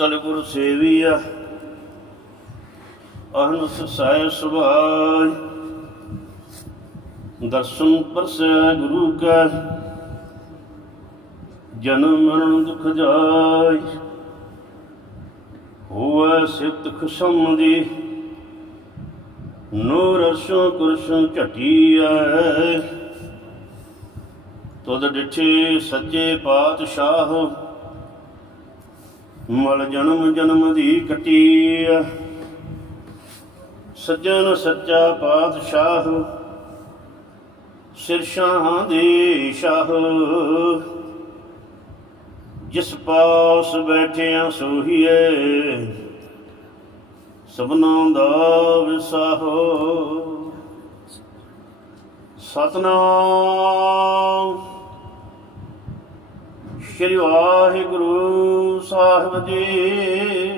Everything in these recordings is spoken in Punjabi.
ਸ਼ੀਤਲ ਗੁਰ ਸੇਵੀਆ ਅਹਨਸ ਸਹਿ ਸੁਭਾਇ। ਦਰਸ਼ਨ ਪਰਸੈ ਗੁਰੂ ਕੈ। ਜਨਮ ਮਰਨ ਦੁਖ ਜਾਇ। ਹੋਵੈ ਸਿਤ ਖਸਮ ਦੀ ਨੂਰ ਸੋ ਕੁਰਸੋਂ ਝਟੀਐ। ਤੁਧ ਡਿਠੇ ਸੱਚੇ ਪਾਤਸ਼ਾਹ। ਮਲ ਜਨਮ ਜਨਮ ਦੀ ਕਟੀ ਸੱਜਣ ਸੱਚਾ ਪਾਤਸ਼ਾਹ, ਸਿਰ ਸ਼ਾਹਾਂ ਦੇ ਸ਼ਾਹ। ਜਿਸ ਪਾਸ ਬੈਠਿਆ ਸੋਹੀਏ, ਸਭਨਾਂ ਦਾ ਵਿਸਾਹੋ। ਸਤਨਾਮ। ਸ਼੍ਰੀ ਵਾਹਿਗੁਰੂ ਸਾਹਿਬ ਜੀ।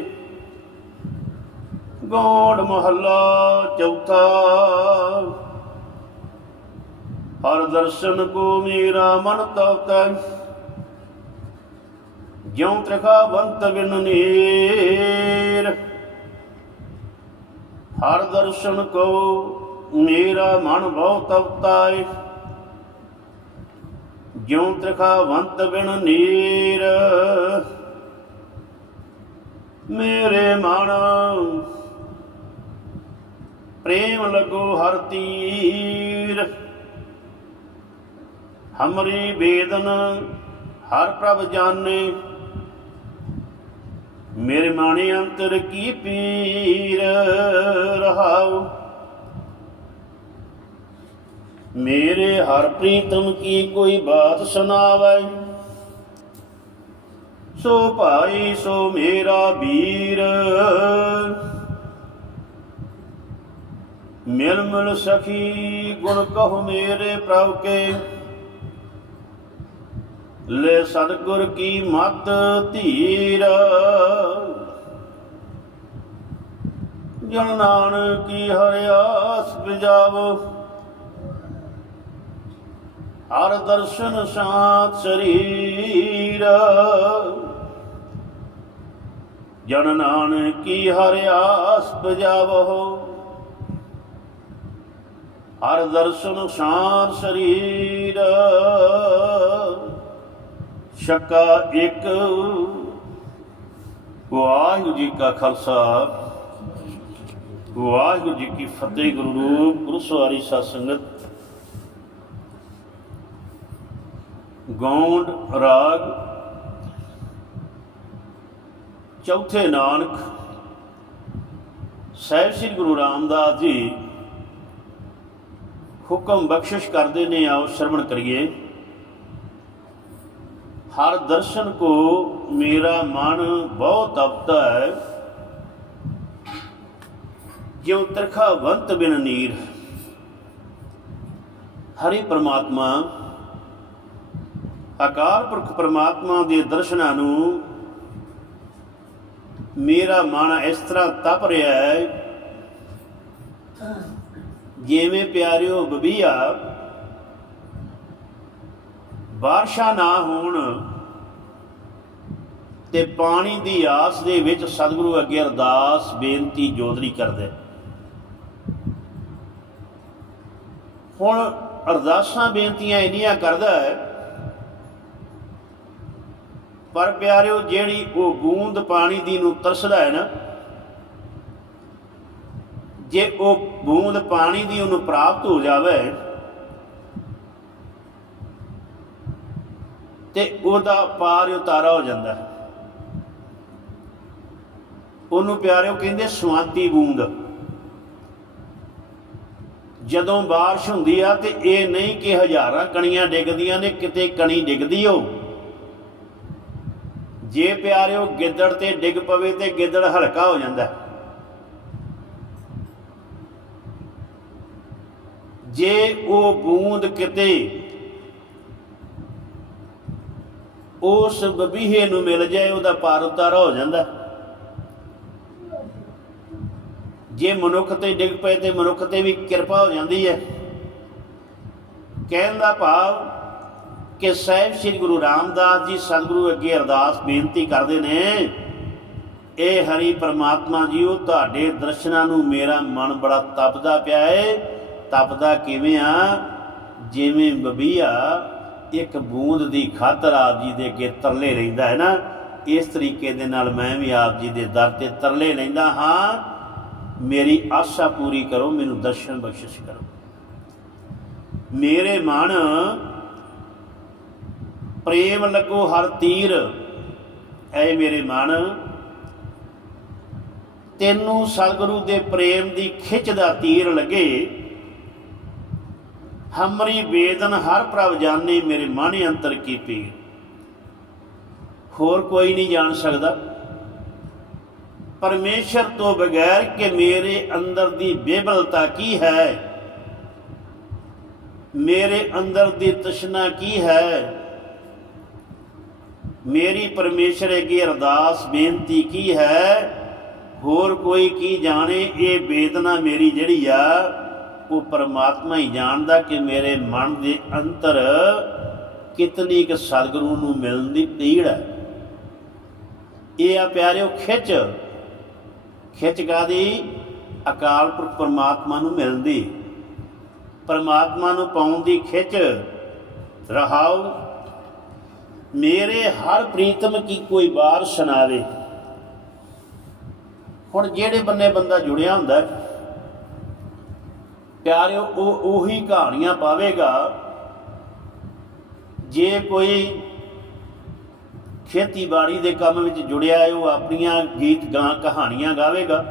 ਗੋੜ ਮਹੱਲਾ ਚੌਥਾ। ਹਰ ਦਰਸ਼ਨ ਕੋ ਮੇਰਾ ਮਨ ਤਵਤਾ ਜਿਉ ਤ੍ਰਿਖਾ ਬੰਤ ਬਿਨ ਨੀਰ। ਹਰ ਦਰਸ਼ਨ ਕੋ ਮੇਰਾ ਮਨ ਬਹੁਤ ਤਵਤਾਏ ਜਿਉ ਤ੍ਰਿਖਾਵੰਤ ਬਿਨ ਨੀਰ। ਮੇਰੇ ਮਨ ਪ੍ਰੇਮ ਲਗੋ ਹਰ ਤੀਰ। ਹਮਰੀ ਬੇਦਨ ਹਰ ਪ੍ਰਭ ਜਾਣੇ। ਮੇਰੇ ਮਾਣੇ ਅੰਤਰ ਕੀ ਪੀਰ ਰਹਾਉ? ਮੇਰੇ ਹਰ ਪ੍ਰੀਤਮ ਕੀ ਕੋਈ ਬਾਤ ਸੁਣਾਵੇ? ਸੋ ਭਾਈ, ਸੋ ਮੇਰਾ ਵੀਰ। ਮਿਲ ਮਿਲ ਸਖੀ, ਗੁਣ ਕਹੋ ਮੇਰੇ ਪ੍ਰਭ ਕੇ। ਲੈ ਸਤਗੁਰ ਕੀ ਮਤ ਧੀਰ। ਜਨ ਨਾਨਕੀ ਹਰਿਆਸ ਬਿਜਾਵੋ। ਹਰ ਦਰਸ਼ਨ ਸਾਤ ਸਰੀਰ। ਜਨ ਨਾਨਕੀ ਹਰਿ ਆਸ ਬਜਾਵੋ ਹਰ ਦਰਸ਼ਨ ਸਾਤ ਸਰੀਰ। ਸ਼ਕਾ ਇੱਕ। ਵਾਹਿਗੁਰੂ ਜੀ ਕਾ ਖਾਲਸਾ। ਵਾਹਿਗੁਰੂ ਜੀ ਕੀ ਫਤਿਹ, ਗੁਰੂ ਰੂਪ ਗੁਰੂ ਸਵਾਰੀ ਸਾਧ ਸੰਗਤ। ਗੌਂਡ ਰਾਗ। ਚੌਥੇ ਨਾਨਕ, ਸਾਹਿਬ ਸ੍ਰੀ ਗੁਰੂ ਰਾਮਦਾਸ ਜੀ ਹੁਕਮ ਬਖਸ਼ਿਸ਼ ਕਰਦੇ ਨੇ, ਆਓ ਸ਼ਰਵਣ ਕਰੀਏ। ਹਰ ਦਰਸ਼ਨ ਕੋ ਮੇਰਾ ਮਨ ਬਹੁਤ ਤਪਤਾ ਹੈ, ਜਿਉ ਤਰਖਾ ਵੰਤ ਬਿਨ ਨੀਰ। ਹਰੀ ਪ੍ਰਮਾਤਮਾ ਅਕਾਲ ਪੁਰਖ ਪਰਮਾਤਮਾ ਦੇ ਦਰਸ਼ਨਾਂ ਨੂੰ ਮੇਰਾ ਮਨ ਇਸ ਤਰ੍ਹਾਂ ਤਪ ਰਿਹਾ ਹੈ ਜਿਵੇਂ ਪਿਆਰਿਓ ਬਬੀਆ, ਬਾਰਿਸ਼ਾਂ ਨਾ ਹੋਣ ਤੇ ਪਾਣੀ ਦੀ ਆਸ ਦੇ ਵਿੱਚ ਸਤਿਗੁਰੂ ਅੱਗੇ ਅਰਦਾਸ, ਬੇਨਤੀ ਜੋਦਰੀ ਕਰਦੇ। ਹੁਣ ਅਰਦਾਸਾਂ, ਬੇਨਤੀਆਂ ਇੰਨੀਆਂ ਕਰਦਾ ਹੈ ਪਰ ਪਿਆਰਿਓ, ਜਿਹੜੀ ਉਹ ਬੂੰਦ ਪਾਣੀ ਦੀ ਨੂੰ ਤਰਸਦਾ ਹੈ ਨਾ, ਜੇ ਉਹ ਬੂੰਦ ਪਾਣੀ ਦੀ ਉਹਨੂੰ ਪ੍ਰਾਪਤ ਹੋ ਜਾਵੇ ਤੇ ਉਹਦਾ ਪਾਰ ਉਤਾਰਾ ਹੋ ਜਾਂਦਾ ਹੈ। ਉਹਨੂੰ ਪਿਆਰਿਓ ਕਹਿੰਦੇ ਸੁਆਤੀ ਬੂੰਦ ਜਦੋਂ ਬਾਰਿਸ਼ ਹੁੰਦੀ ਆ ਤੇ ਇਹ ਨਹੀਂ ਕਿ ਹਜ਼ਾਰਾਂ ਕਣੀਆਂ ਡਿੱਗਦੀਆਂ ਨੇ, ਕਿਤੇ ਕਣੀ ਡਿੱਗਦੀ ਹੋ ਜੇ ਪਿਆਰਿਓ ਗਿੱਦੜ ਤੇ ਡਿੱਗ ਪਵੇ ਤੇ ਗਿੱਦੜ ਹਲਕਾ ਹੋ ਜਾਂਦਾ ਜੇ ਉਹ ਬੂੰਦ ਕਿਤੇ ਉਸ ਬਬੀਹੇ ਨੂੰ ਮਿਲ ਜਾਏ, ਉਹਦਾ ਪਾਰ ਉਤਾਰਾ ਹੋ ਜਾਂਦਾ ਜੇ ਮਨੁੱਖ ਤੇ ਡਿੱਗ ਪਏ ਤੇ ਮਨੁੱਖ ਤੇ ਵੀ ਕਿਰਪਾ ਹੋ ਜਾਂਦੀ ਹੈ। ਕਹਿਣ ਦਾ ਭਾਵ ਕਿ ਸਾਹਿਬ ਸ੍ਰੀ ਗੁਰੂ ਰਾਮਦਾਸ ਜੀ ਸਤਿਗੁਰੂ ਅੱਗੇ ਅਰਦਾਸ ਬੇਨਤੀ ਕਰਦੇ ਨੇ, ਇਹ ਹਰੀ ਪ੍ਰਮਾਤਮਾ ਜੀਓ, ਤੁਹਾਡੇ ਦਰਸ਼ਨਾਂ ਨੂੰ ਮੇਰਾ ਮਨ ਬੜਾ ਤਪਦਾ ਪਿਆ ਏ। ਤਪਦਾ ਕਿਵੇਂ ਆ? ਜਿਵੇਂ ਬਬੀਆ ਇੱਕ ਬੂੰਦ ਦੀ ਖਾਤਰ ਆਪ ਜੀ ਦੇ ਅੱਗੇ ਤਰਲੇ ਰਹਿੰਦਾ ਹੈ ਨਾ, ਇਸ ਤਰੀਕੇ ਦੇ ਨਾਲ ਮੈਂ ਵੀ ਆਪ ਜੀ ਦੇ ਦਰ ਤੇ ਤਰਲੇ ਲੈਂਦਾ ਹਾਂ। ਮੇਰੀ ਆਸ਼ਾ ਪੂਰੀ ਕਰੋ, ਮੈਨੂੰ ਦਰਸ਼ਨ ਬਖਸ਼ਿਸ਼ ਕਰੋ। ਮੇਰੇ ਮਨ ਪ੍ਰੇਮ ਲੱਗੋ ਹਰ ਤੀਰ, ਐ ਮੇਰੇ ਮਨ। ਤੈਨੂੰ ਸਤਿਗੁਰੂ ਦੇ ਪ੍ਰੇਮ ਦੀ ਖਿੱਚ ਦਾ ਤੀਰ ਲੱਗੇ। ਹਮਰੀ ਬੇਦਨ ਹਰ ਪ੍ਰਭ ਜਾਣੇ ਮੇਰੇ ਮਨ ਅੰਤਰ ਕੀ ਪੀਰ। ਹੋਰ ਕੋਈ ਨਹੀਂ ਜਾਣ ਸਕਦਾ। ਪਰਮੇਸ਼ਰ ਤੋਂ ਬਗੈਰ ਕਿ ਮੇਰੇ ਅੰਦਰ ਦੀ ਬੇਬਲਤਾ ਕੀ ਹੈ? ਮੇਰੇ ਅੰਦਰ ਦੀ ਤਸ਼ਨਾ ਕੀ ਹੈ? ਮੇਰੀ ਪਰਮੇਸ਼ਰ ਅੱਗੇ ਅਰਦਾਸ, ਬੇਨਤੀ ਕੀ ਹੈ? ਹੋਰ ਕੋਈ ਕੀ ਜਾਣੇ? ਇਹ ਵੇਦਨਾ ਮੇਰੀ ਜਿਹੜੀ ਆ, ਉਹ ਪਰਮਾਤਮਾ ਹੀ ਜਾਣਦਾ ਕਿ ਮੇਰੇ ਮਨ ਦੇ ਅੰਤਰ ਕਿਤਨੀ ਕਿ ਸਤਿਗੁਰੂ ਨੂੰ ਮਿਲਣ ਦੀ ਪੀੜ ਹੈ। ਇਹ ਆ ਪਿਆਰਿਓ, ਖਿੱਚ। ਖਿੱਚ ਕਾਦੀ ਅਕਾਲ ਪੁਰਖ ਪਰਮਾਤਮਾ ਨੂੰ ਮਿਲਦੀ ਪਰਮਾਤਮਾ ਨੂੰ ਪਾਉਣ ਦੀ ਖਿੱਚ। ਰਹਾਉ ਮੇਰੇ ਹਰ ਪ੍ਰੀਤਮ ਕੀ ਕੋਈ ਬਾਰ ਸੁਣਾਵੇ। ਹੁਣ ਜਿਹੜੇ ਬੰਨੇ ਬੰਦਾ ਜੁੜਿਆ ਹੁੰਦਾ ਹੈ, ਪਿਆਰਿਓ ਉਹ ਉਹੀ ਕਹਾਣੀਆਂ ਪਾਵੇਗਾ। ਜੇ ਕੋਈ ਖੇਤੀਬਾੜੀ ਦੇ ਕੰਮ ਵਿੱਚ ਜੁੜਿਆ ਹੈ ਉਹ ਆਪਣੀਆਂ ਗੀਤ ਗਾਂ ਕਹਾਣੀਆਂ ਗਾਵੇਗਾ।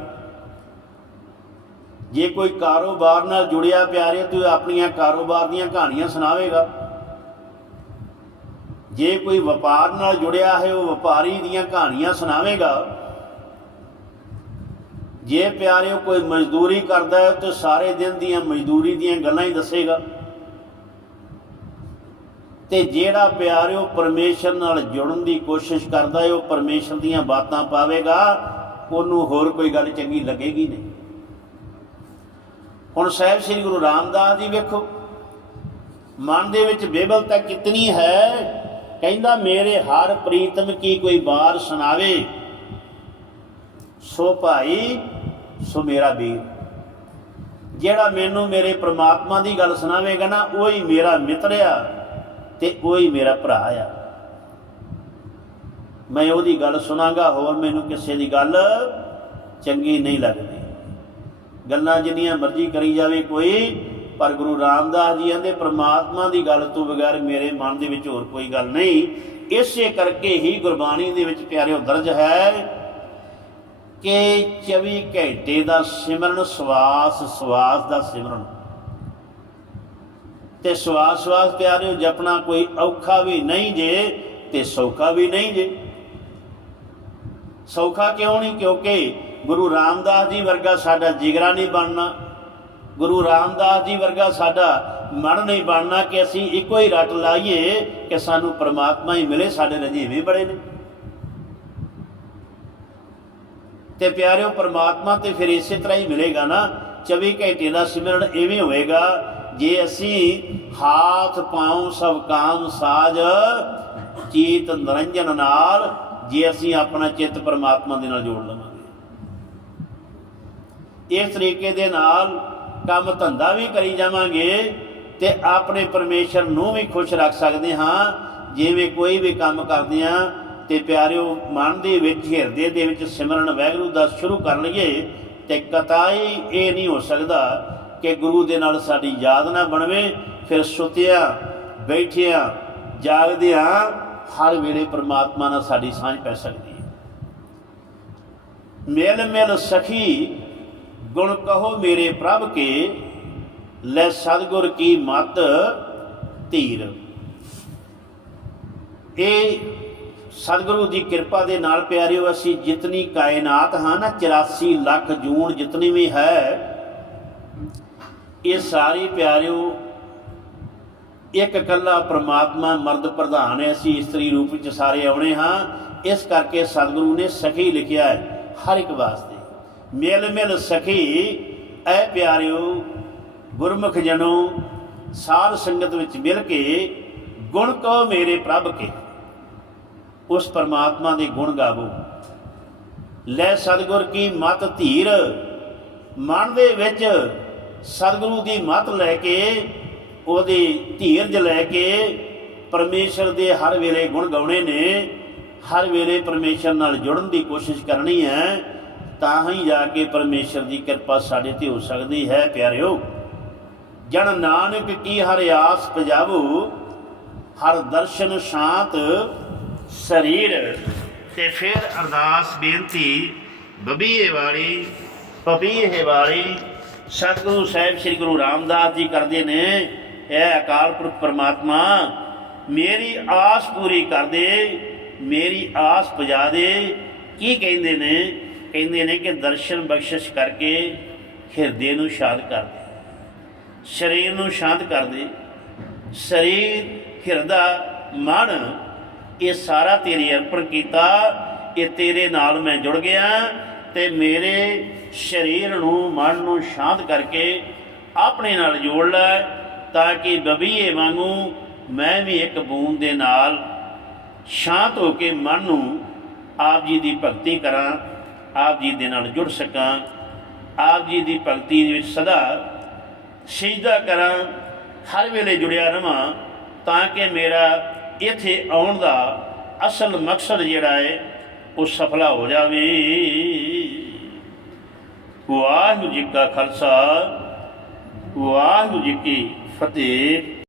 ਜੇ ਕੋਈ ਕਾਰੋਬਾਰ ਨਾਲ ਜੁੜਿਆ ਪਿਆਰੇ ਤੇ ਆਪਣੀਆਂ ਕਾਰੋਬਾਰ ਦੀਆਂ ਕਹਾਣੀਆਂ ਸੁਣਾਵੇਗਾ। ਜੇ ਕੋਈ ਵਪਾਰ ਨਾਲ ਜੁੜਿਆ ਹੈ, ਉਹ ਵਪਾਰੀ ਦੀਆਂ ਕਹਾਣੀਆਂ ਸੁਣਾਵੇਗਾ। ਜੇ ਪਿਆਰਿਓ, ਕੋਈ ਮਜ਼ਦੂਰੀ ਕਰਦਾ ਹੈ, ਤੇ ਸਾਰੇ ਦਿਨ ਦੀਆਂ ਮਜ਼ਦੂਰੀ ਦੀਆਂ ਗੱਲਾਂ ਹੀ ਦੱਸੇਗਾ। ਤੇ ਜਿਹੜਾ ਪਿਆਰਿਓ ਪਰਮੇਸ਼ਰ ਨਾਲ ਜੁੜਨ ਦੀ ਕੋਸ਼ਿਸ਼ ਕਰਦਾ ਹੈ, ਉਹ ਪਰਮੇਸ਼ਰ ਦੀਆਂ ਬਾਤਾਂ ਪਾਵੇਗਾ। ਉਹਨੂੰ ਹੋਰ ਕੋਈ ਗੱਲ ਚੰਗੀ ਲੱਗੇਗੀ ਨਹੀਂ। ਹੁਣ ਸਾਹਿਬ ਸ੍ਰੀ ਗੁਰੂ ਰਾਮਦਾਸ ਜੀ ਵੇਖੋ, ਮਨ ਦੇ ਵਿੱਚ ਬੇਬਲਤਾ ਕਿਤਨੀ ਹੈ ਕਹਿੰਦਾ, ਮੇਰੇ ਹਰ ਪ੍ਰੀਤਮ ਕੀ ਕੋਈ ਬਾਰ ਸੁਣਾਵੇ? ਸੋ ਭਾਈ, ਸੋ ਮੇਰਾ ਵੀਰ। ਜਿਹੜਾ ਮੈਨੂੰ ਮੇਰੇ ਪ੍ਰਮਾਤਮਾ ਦੀ ਗੱਲ ਸੁਣਾਵੇਗਾ ਨਾ, ਉਹੀ ਮੇਰਾ ਮਿੱਤਰ ਆ ਤੇ ਉਹੀ ਮੇਰਾ ਭਰਾ ਆ। ਮੈਂ ਉਹਦੀ ਗੱਲ ਸੁਣਾਗਾ, ਹੋਰ ਮੈਨੂੰ ਕਿਸੇ ਦੀ ਗੱਲ ਚੰਗੀ ਨਹੀਂ ਲੱਗਦੀ। ਗੱਲਾਂ ਜਿੰਨੀਆਂ ਮਰਜ਼ੀ ਕਰੀ ਜਾਵੇ ਕੋਈ ਪਰ ਗੁਰੂ ਰਾਮਦਾਸ ਜੀ ਕਹਿੰਦੇ ਪ੍ਰਮਾਤਮਾ ਦੀ ਗੱਲ ਤੋਂ ਬਗੈਰ ਮੇਰੇ ਮਨ ਦੇ ਵਿੱਚ ਹੋਰ ਕੋਈ ਗੱਲ ਨਹੀਂ। ਇਸੇ ਕਰਕੇ ਹੀ ਗੁਰਬਾਣੀ ਦੇ ਵਿੱਚ ਪਿਆਰਿਓ ਦਰਜ ਹੈ ਕਿ 24 ਘੰਟੇ ਦਾ ਸਿਮਰਨ, ਸਵਾਸ ਸਵਾਸ ਦਾ ਸਿਮਰਨ। ਤੇ ਸਵਾਸ ਸਵਾਸ ਪਿਆਰਿਓ, ਜਪਣਾ ਕੋਈ ਔਖਾ ਵੀ ਨਹੀਂ ਜੇ ਤੇ ਸੌਖਾ ਵੀ ਨਹੀਂ ਜੇ। ਸੌਖਾ ਕਿਉਂ ਨਹੀਂ? ਕਿਉਂਕਿ ਗੁਰੂ ਰਾਮਦਾਸ ਜੀ ਵਰਗਾ ਸਾਡਾ ਜਿਗਰਾ ਨਹੀਂ ਬਣਨਾ। ਗੁਰੂ ਰਾਮਦਾਸ ਜੀ ਵਰਗਾ ਸਾਡਾ ਮਨ ਨਹੀਂ ਬਣਨਾ ਕਿ ਅਸੀਂ ਇੱਕੋ ਹੀ ਰੱਟ ਲਾਈਏ ਕਿ ਸਾਨੂੰ ਪ੍ਰਮਾਤਮਾ ਹੀ ਮਿਲੇ, ਸਾਡੇ ਰਜੀਵੇਂ ਬੜੇ ਨੇ। ਤੇ ਪਿਆਰਿਓ, ਪ੍ਰਮਾਤਮਾ ਤੇ ਫਿਰ ਇਸੇ ਤਰ੍ਹਾਂ ਹੀ ਮਿਲੇਗਾ ਨਾ 24 ਘੰਟੇ ਦਾ ਸਿਮਰਨ ਐਵੇਂ ਹੋਏਗਾ, ਜੇ ਅਸੀਂ ਹਾਥ, ਪਾਉ, ਸਭ ਕਾਮ, ਸਾਜ, ਚੀਤ, ਨਿਰੰਜਨ ਨਾਲ, ਜੇ ਅਸੀਂ ਆਪਣਾ ਚਿੱਤ ਪ੍ਰਮਾਤਮਾ ਦੇ ਨਾਲ ਜੋੜ ਲਵਾਂਗੇ। ਇਸ ਤਰੀਕੇ ਦੇ ਨਾਲ ਕੰਮ ਧੰਦਾ ਵੀ ਕਰੀ ਜਾਵਾਂਗੇ ਤੇ ਆਪਣੇ ਪਰਮੇਸ਼ਰ ਨੂੰ ਵੀ ਖੁਸ਼ ਰੱਖ ਸਕਦੇ ਹਾਂ, ਜਿਵੇਂ ਕੋਈ ਵੀ ਕੰਮ ਕਰਦੇ ਆ ਤੇ ਪਿਆਰਿਓ, ਮਨ ਦੇ ਵਿੱਚ, ਹਿਰਦੇ ਦੇ ਵਿੱਚ ਸਿਮਰਨ ਵੈਗਰੂ ਦਾ ਸ਼ੁਰੂ ਕਰ ਲਈਏ ਤੇ ਕਤਾਈ ਇਹ ਨਹੀਂ ਹੋ ਸਕਦਾ ਕਿ ਗੁਰੂ ਦੇ ਨਾਲ ਸਾਡੀ ਯਾਦ ਨਾ ਬਣਵੇ। ਫਿਰ ਸੁਤਿਆ, ਬੈਠਿਆਂ, ਜਾਗਦਿਆਂ ਹਰ ਵੇਲੇ ਪ੍ਰਮਾਤਮਾ ਨਾਲ ਸਾਡੀ ਸਾਂਝ ਪੈ ਸਕਦੀ ਹੈ। ਮਿਲ ਮਿਲ ਸਖੀ ਗੁਣ ਕਹੋ ਮੇਰੇ ਪ੍ਰਭ ਕੇ, ਲੈ ਸਤਗੁਰ ਕੀ ਮਤ ਧੀਰ। ਇਹ ਸਤਿਗੁਰੂ ਦੀ ਕਿਰਪਾ ਦੇ ਨਾਲ ਪਿਆਰਿਓ, ਅਸੀਂ ਜਿਤਨੀ ਕਾਇਨਾਤ ਹਾਂ ਨਾ 84 ਲੱਖ ਜੂਨ ਜਿਤਨੀ ਵੀ ਹੈ, ਇਹ ਸਾਰੀ ਪਿਆਰਿਓ, ਇੱਕ ਇਕੱਲਾ ਪ੍ਰਮਾਤਮਾ ਮਰਦ ਪ੍ਰਧਾਨ ਹੈ, ਅਸੀਂ ਇਸਤਰੀ ਰੂਪ ਵਿੱਚ ਸਾਰੇ ਆਉਣੇ ਹਾਂ। ਇਸ ਕਰਕੇ ਸਤਿਗੁਰੂ ਨੇ ਸਖੀ ਲਿਖਿਆ ਹੈ, ਹਰ ਇੱਕ ਵਾਸਤੇ। ਮਿਲ ਮਿਲ ਸਖੀ, ਐ ਪਿਆਰਿਓ, ਗੁਰਮੁਖ ਜਨੋ ਸਾਰ ਸੰਗਤ ਵਿੱਚ ਮਿਲ ਕੇ ਗੁਣ ਕਹੋ ਮੇਰੇ ਪ੍ਰਭ ਕੇ। ਉਸ ਪਰਮਾਤਮਾ ਦੇ ਗੁਣ ਗਾਵੋ। ਲੈ ਸਤਿਗੁਰ ਕੀ ਮਤ ਧੀਰ, ਮਨ ਦੇ ਵਿੱਚ ਸਤਿਗੁਰੂ ਦੀ ਮਤ ਲੈ ਕੇ, ਉਹਦੀ ਧੀਰਜ ਲੈ ਕੇ ਪਰਮੇਸ਼ਰ ਦੇ ਹਰ ਵੇਲੇ ਗੁਣ ਗਾਉਣੇ ਨੇ। ਹਰ ਵੇਲੇ ਪਰਮੇਸ਼ਰ ਨਾਲ ਜੁੜਨ ਦੀ ਕੋਸ਼ਿਸ਼ ਕਰਨੀ ਹੈ। ਤਾਂ ਹੀ ਜਾ ਕੇ ਪਰਮੇਸ਼ਰ ਦੀ ਕਿਰਪਾ ਸਾਡੇ ਤੇ ਹੋ ਸਕਦੀ ਹੈ, ਪਿਆਰਿਓ। ਜਨ ਨਾਨਕ ਕੀ ਹਰ ਆਸ ਪਜਾਵੋ, ਹਰ ਦਰਸ਼ਨ ਸ਼ਾਂਤ ਸਰੀਰ। ਤੇ ਫਿਰ ਅਰਦਾਸ ਬੇਨਤੀ, ਬਬੀਏ ਵਾਲੀ ਪਪੀਏ ਵਾਲੀ, ਸਤਿਗੁਰੂ ਸਾਹਿਬ ਸ੍ਰੀ ਗੁਰੂ ਰਾਮਦਾਸ ਜੀ ਕਰਦੇ ਨੇ, ਇਹ ਅਕਾਲ ਪੁਰਖ ਪਰਮਾਤਮਾ, ਮੇਰੀ ਆਸ ਪੂਰੀ ਕਰ ਦੇ, ਮੇਰੀ ਆਸ ਪਜਾ ਦੇ। ਕੀ ਕਹਿੰਦੇ ਨੇ? ਕਹਿੰਦੇ ਨੇ ਕਿ ਦਰਸ਼ਨ ਬਖਸ਼ਿਸ਼ ਕਰਕੇ ਹਿਰਦੇ ਨੂੰ ਸ਼ਾਂਤ ਕਰ ਦੇ। ਸਰੀਰ ਨੂੰ ਸ਼ਾਂਤ ਕਰ ਦੇ। ਸਰੀਰ, ਹਿਰਦਾ ਮਨ, ਇਹ ਸਾਰਾ ਤੇਰੇ ਅਰਪਣ ਕੀਤਾ, ਇਹ ਤੇਰੇ ਨਾਲ ਮੈਂ ਜੁੜ ਗਿਆ ਤੇ ਮੇਰੇ ਸਰੀਰ ਨੂੰ, ਮਨ ਨੂੰ ਸ਼ਾਂਤ ਕਰਕੇ ਆਪਣੇ ਨਾਲ ਜੋੜ ਲੈ ਤਾਂ ਕਿ ਬਬੀਏ ਵਾਂਗੂ ਮੈਂ ਵੀ ਇੱਕ ਬੂੰਦ ਦੇ ਨਾਲ ਸ਼ਾਂਤ ਹੋ ਕੇ ਮਨ ਨੂੰ ਆਪ ਜੀ ਦੀ ਭਗਤੀ ਕਰਾਂ। ਆਪ ਜੀ ਦੇ ਨਾਲ ਜੁੜ ਸਕਾਂ, ਆਪ ਜੀ ਦੀ ਭਗਤੀ ਦੇ ਵਿੱਚ ਸਦਾ ਸਿਜਦਾ ਕਰਾਂ, ਹਰ ਵੇਲੇ ਜੁੜਿਆ ਰਵਾਂ, ਤਾਂ ਕਿ ਮੇਰਾ ਇੱਥੇ ਆਉਣ ਦਾ ਅਸਲ ਮਕਸਦ ਜਿਹੜਾ ਹੈ, ਉਹ ਸਫਲਾ ਹੋ ਜਾਵੇ। ਵਾਹਿਗੁਰੂ ਜੀ ਕਾ ਖਾਲਸਾ, ਵਾਹਿਗੁਰੂ ਜੀ ਕੀ ਫਤਿਹ।